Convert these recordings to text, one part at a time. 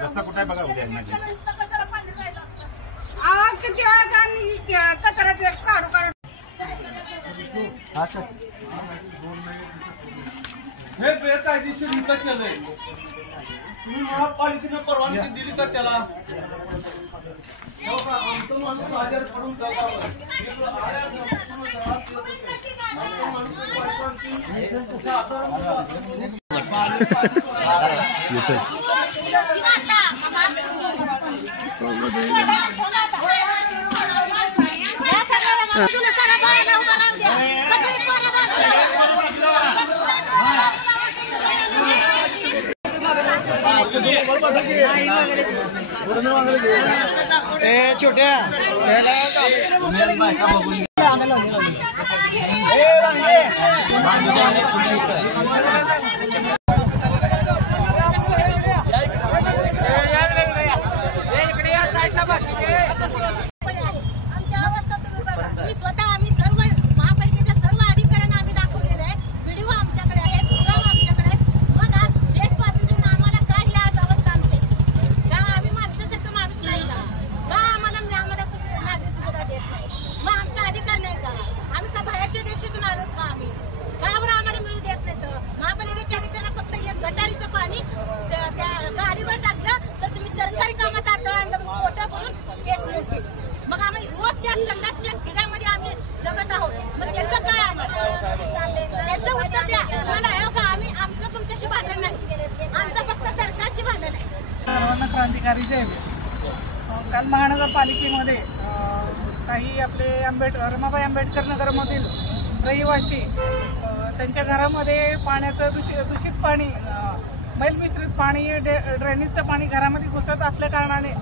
रस्ता कुठे बघा उद्या किती कचरा काढू काढू हे बेकायदेशीर विकत केलंय. तुम्ही महापालिकेने परवानगी दिली का त्याला? आमचा माणूस आजार पडून छोट्या क्रांतिकारी जय. काल महानगरपालिकेमध्ये काही आपले रमाबाई आंबेडकर नगरमधील रहिवासी त्यांच्या घरामध्ये पाण्याचं दूषित पाणी, मैल मिश्रित पाणी, ड्रेनेजचं पाणी घरामध्ये घुसत असल्या कारणाने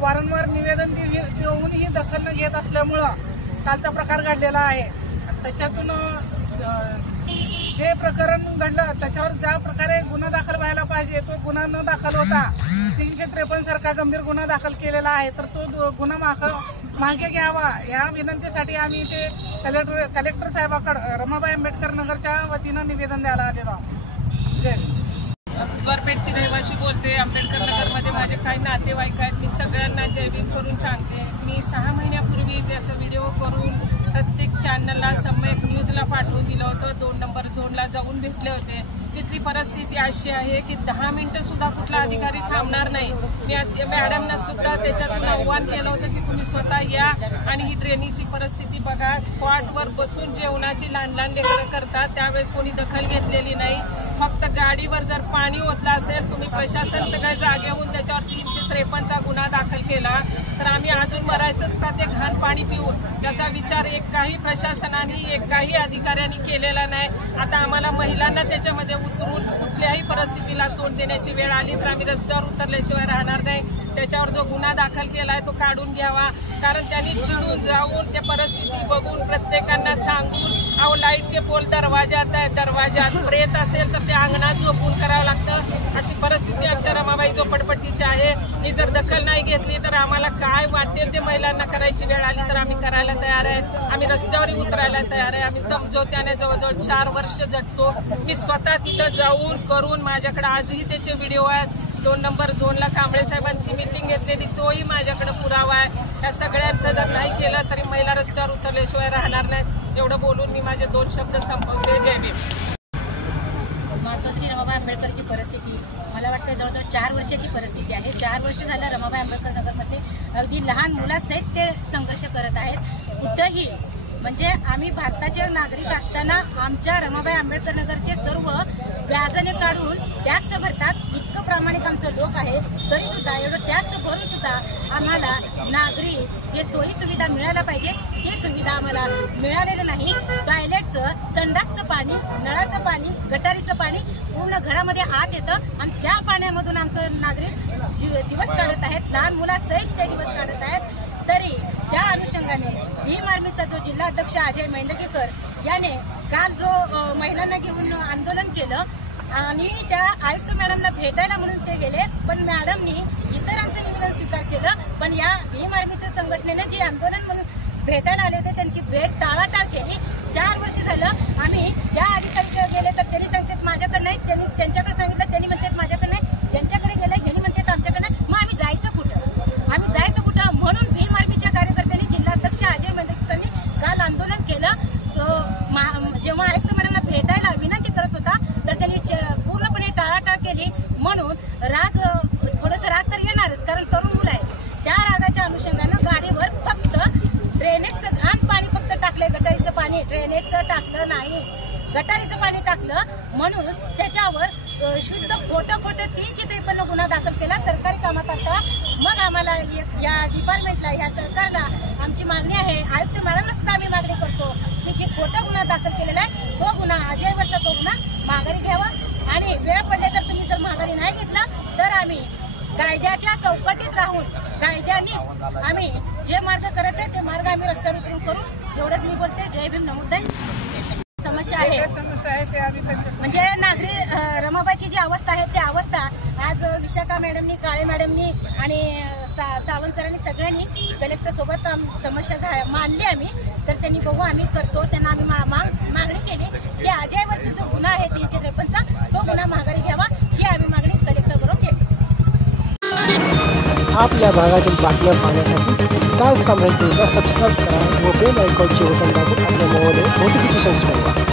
वारंवार निवेदन देऊनही दखल न घेत असल्यामुळं कालचा प्रकार घडलेला आहे. त्याच्यातून जे प्रकरण घडलं त्याच्यावर ज्या प्रकारे गुन्हा दाखल व्हायला पाहिजे तो गुन्हा न दाखल होता 353 सारखा गंभीर गुन्हा दाखल केलेला आहे. तर तो गुन्हा मागे घ्यावा या विनंतीसाठी आम्ही ते कलेक्टर साहेबांकडे रमाबाई आंबेडकर नगरच्या वतीनं निवेदन द्यायला आलेलो आहोत. जय. बरपेठची रहिवासी बोलते. आंबेडकर नगरमध्ये माझे काही नातेवाईक आहेत. मी सगळ्यांना जयभीम करून सांगते. मी 6 महिन्यापूर्वी त्याचा व्हिडिओ करून प्रत्येक चॅनलला, सम्यक न्यूजला पाठवून दिलं होतं. 2 नंबर झोनला जाऊन भेटले होते. तिथली परिस्थिती अशी आहे की 10 मिनिटं सुद्धा कुठला अधिकारी थांबणार नाही. मी मॅडमना सुद्धा त्याच्यातून आव्हान केलं होतं की तुम्ही स्वतः या आणि ही ड्रेनेजची परिस्थिती बघा. कॉटवर बसून जेवणाची लहान लहान लेकरं करतात, त्यावेळेस कोणी दखल घेतलेली नाही. फक्त गाडीवर जर पाणी ओतलं असेल, तुम्ही प्रशासन सगळ्या जागेहून त्याच्यावर 353चा गुन्हा दाखल केला तर आम्ही अजून मरायचंच का ते घाण पाणी पिऊन? त्याचा विचार एकही प्रशासनाने, एकही अधिकाऱ्यांनी केलेला नाही. आता आम्हाला महिलांना त्याच्यामध्ये उतरून कुठल्याही परिस्थितीला तोंड देण्याची वेळ आली तर आम्ही रस्त्यावर उतरल्याशिवाय राहणार नाही. त्याच्यावर जो गुन्हा दाखल केलाय तो काढून घ्यावा. कारण त्यांनी चिडून जाऊन त्या परिस्थिती बघून प्रत्येकांना सांगून, अहो लाईटचे पोल दरवाजात आहे, दरवाजात प्रेत असेल तर ते अंगणात झोपून करावं लागतं. अशी परिस्थिती आमच्या रमाबाई झोपडपट्टीची आहे. ही जर दखल नाही घेतली तर आम्हाला काय वाटेल ते महिलांना करायची वेळ आली तर आम्ही करायला तयार आहे. आम्ही रस्त्यावर उतरायला तयार आहे. आम्ही समजोत्याने जवळजवळ 4 वर्ष जगतो. मी स्वतः तिथं जाऊन करून माझ्याकडे आजही त्याचे व्हिडिओ आहेत. 2 नंबर झोनला कांबळे साहेबांची मीटिंग घेतलेली तोही माझ्याकडे पुरावा आहे. त्या सगळ्यांचं जर नाही केलं तरी महिला रस्त्यावर उतरल्याशिवाय राहणार नाहीत. एवढं बोलून मी माझे 2 शब्द संपवते. जय भीम. मातोश्री रमाबाई आंबेडकरची परिस्थिती मला वाटतं जवळजवळ 4 वर्षाची परिस्थिती आहे. 4 वर्ष झालं रमाबाई आंबेडकर नगरमध्ये अगदी लहान मुलासहित ते संघर्ष करत आहेत. कुठंही म्हणजे आम्ही भारताचे नागरिक असताना आमच्या रमाबाई आंबेडकर नगरचे सर्व व्याजाने काढून टॅक्स भरतात. इतकं प्रामाणिक आमचं लोक आहे, तरी सुद्धा एवढं टॅक्स भरून सुद्धा आम्हाला नागरी जे सोयी सुविधा मिळायला पाहिजे ते सुविधा आम्हाला मिळालेलं नाही. टॉयलेटचं, संडासचं पाणी, नळाचं पाणी, गटारीचं पाणी पूर्ण घरामध्ये आत येतं आणि त्या पाण्यामधून आमचं नागरिक दिवस काढत आहेत. लहान मुलासहित ते दिवस काढत आहेत. तरी त्या अनुषंगाने भीम आर्मीचा जो जिल्हाध्यक्ष अजय मैंदगेकर याने काल जो महिलांना घेऊन आंदोलन केलं आणि त्या आयुक्त मॅडमला भेटायला म्हणून ते गेले, पण मॅडमनी इतरांचं निवेदन स्वीकार केलं. पण या भीम आर्मीच्या संघटनेने जे आंदोलन म्हणून भेटायला आले होते त्यांची भेट टाळाटाळ केली. 4 वर्ष झालं आम्ही त्या अधिकारी गेले तर त्यांनी सांगतात माझ्याकडे नाही, त्यांनी त्यांच्याकडे सांगितलं त्यांनी म्हणतात माझ्याकडे नाही, त्यांच्याकडे गेलं त्यांनी म्हणतात आमच्याकडे नाही. मग आम्ही जायचं कुठं? आम्ही जायचं कुठं? म्हणून भीम आर्मीच्या कार्यकर्त्यांनी जिल्हाध्यक्ष अजय मैंदगेकरांनी काल आंदोलन केलं. जेव्हा आयुक्त मॅडमला भेटायला विनंती करत होता तर त्यांनी पूर्णपणे टाळाटाळ केली. म्हणून थोडंसं राग तर येणारच, कारण तरुण मुलं आहे. त्या रागाच्या अनुषंगानं गाडीवर फक्त ड्रेनेजचं घाण पाणी फक्त टाकलंय, गटारीचं पाणी ड्रेनेजचं टाकलं नाही, गटारीचं पाणी टाकलं. म्हणून त्याच्यावर शुद्ध खोटं 353 गुन्हा दाखल केला सरकारी कामात. आता मग आम्हाला या डिपार्टमेंटला, या सरकारला आमची मागणी आहे, आयुक्त मॅडमला सुद्धा आम्ही मागणी करतो की जे खोटा गुन्हा दाखल केलेला आहे तो गुन्हा, अजयवरचा तो गुन्हा माघारी घ्यावा. आणि वेळ पडले तर तुम्ही जर माघारी नाही घेतला तर आम्ही कायद्याच्या चौकटीत राहून कायद्यानेच आम्ही जे मार्ग करायचे आहे ते मार्ग आम्ही रस्त्यावर उतरून करू. एवढंच मी बोलते. जय भीम, नमोदय. समस्या आहे ते आम्ही त्यांच्या म्हणजे नागरी रमाबाईची जी अवस्था आहे ती अवस्था आज विशाखा मॅडमनी, काळे मॅडमनी आणि सावंत सरांनी सगळ्यांनी कलेक्टर सोबत समस्या मांडली आम्ही. तर त्यांनी बघू आम्ही करतो. त्यांना आम्ही मागणी केली की अजयवरचा जो गुन्हा आहे 353चा तो गुन्हा माघारी घ्यावा, ही आम्ही मागणी कलेक्टरबरोबर केली. आपल्या भागातील बातम्या पाहण्यासाठी स्टार साम्राज्याला सबस्क्राईब करा व बेल आयकॉनचे बटन दाबून आपल्या मोबाईलवर नोटिफिकेशन्स मिळवा.